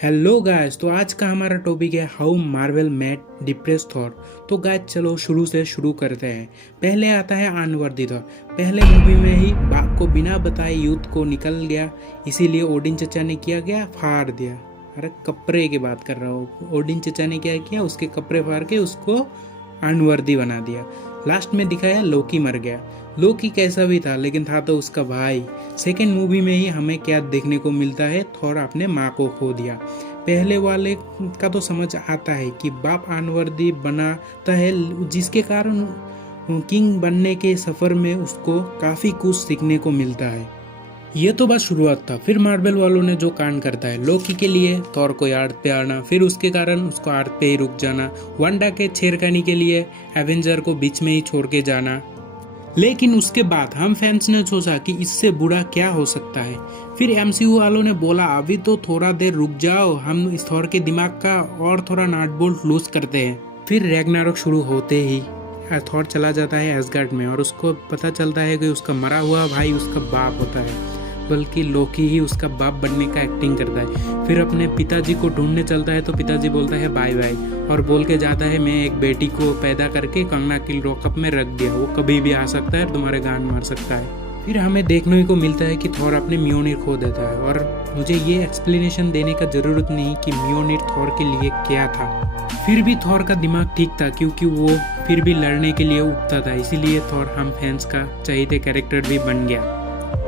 Hello guys, तो आज का हमारा टॉपिक है how Marvel made depress Thor. तो गाइस चलो शुरू से शुरू करते हैं। पहले आता है अनवर्दी थॉर। पहले मूवी में ही बाप को बिना बताए यूथ को निकल गया, इसीलिए ओडिन चचा ने किया गया फाड़ दिया। अरे कपड़े की बात कर रहा हूँ। ओडिन चचा ने क्या किया, उसके कपड़े फाड़ के उसको अनवर्दी बना दिया। लास्ट में दिखाया लोकी मर गया। लोकी कैसा भी था लेकिन था तो उसका भाई। सेकेंड मूवी में ही हमें क्या देखने को मिलता है, थॉर अपने माँ को खो दिया। पहले वाले का तो समझ आता है कि बाप अनवर्दी बनाता है, जिसके कारण किंग बनने के सफ़र में उसको काफ़ी कुछ सीखने को मिलता है। ये तो बस शुरुआत था। फिर मार्वल वालों ने जो कांड करता है, लोकी के लिए थॉर को यार्ड पे आना, फिर उसके कारण उसको यार्ड पे ही रुक जाना, वांडा के छेड़खानी के लिए एवेंजर को बीच में ही छोड़ के जाना। लेकिन उसके बाद हम फैंस ने सोचा कि इससे बुरा क्या हो सकता है। फिर एमसीयू वालों ने बोला अभी तो थोड़ा देर रुक जाओ, हम इस थॉर के दिमाग का और थोड़ा नाट बोल्ट लूज करते हैं। फिर रैग्नारोक शुरू होते ही थॉर चला जाता है एसगार्ड में और उसको पता चलता है कि उसका मरा हुआ भाई उसका बाप होता है, बल्कि लोकी ही उसका बाप बनने का एक्टिंग करता है। फिर अपने पिताजी को ढूंढने चलता है तो पिताजी बोलता है बाय बाय और बोल के जाता है मैं एक बेटी को पैदा करके कंगना किल रॉकअप में रख दिया, वो कभी भी आ सकता है और तुम्हारे गान मार सकता है। फिर हमें देखने को मिलता है कि थॉर अपने म्योनिर खो देता है और मुझे ये एक्सप्लेनेशन देने का ज़रूरत नहीं कि म्योनिर थॉर के लिए क्या था। फिर भी थॉर का दिमाग ठीक था क्योंकि वो फिर भी लड़ने के लिए उठता था, इसीलिए थॉर हम फैंस का चहेते कैरेक्टर भी बन गया।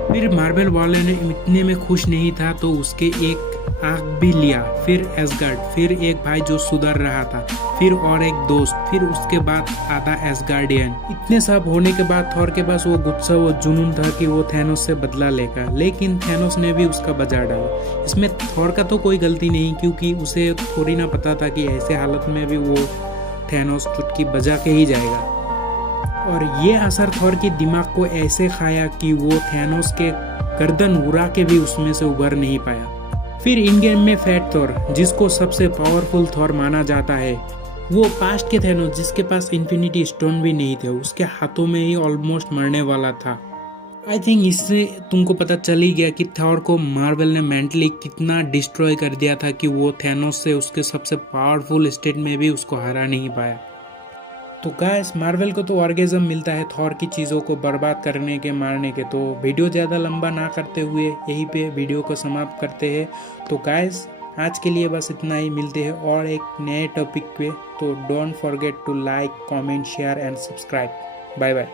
फिर मार्वल वाले ने इतने में खुश नहीं था तो उसके एक आँख भी लिया, फिर एसगार्ड, फिर एक भाई जो सुधर रहा था, फिर और एक दोस्त, फिर उसके बाद आता एसगार्डियन। इतने सब होने के बाद थॉर के पास वो गुस्सा, वो जुनून था कि वो थैनोस से बदला लेगा, लेकिन थैनोस ने भी उसका बजा डाला। इसमें थॉर का तो कोई गलती नहीं क्योंकि उसे थोड़ी ना पता था कि ऐसे हालत में भी वो थैनोस चुटकी बजा के ही जाएगा। और ये असर थॉर के दिमाग को ऐसे खाया कि वो थैनोस के गर्दन उड़ा के भी उसमें से उभर नहीं पाया। फिर इन गेम में फैट थॉर, जिसको सबसे पावरफुल थॉर माना जाता है, वो पास्ट के थैनोस जिसके पास इन्फिनिटी स्टोन भी नहीं थे, उसके हाथों में ही ऑलमोस्ट मरने वाला था। आई थिंक इससे तुमको पता चल ही गया कि थॉर को मार्वल ने मेंटली कितना डिस्ट्रॉय कर दिया था कि वो थैनोस से उसके सबसे पावरफुल स्टेट में भी उसको हरा नहीं पाया। तो गाइस मार्वल को तो ऑर्गेजम मिलता है थॉर की चीज़ों को बर्बाद करने के, मारने के। तो वीडियो ज़्यादा लंबा ना करते हुए यहीं पे वीडियो को समाप्त करते हैं। तो गाइस आज के लिए बस इतना ही, मिलते हैं और एक नए टॉपिक पे। तो don't forget to like, comment, share and subscribe. Bye bye.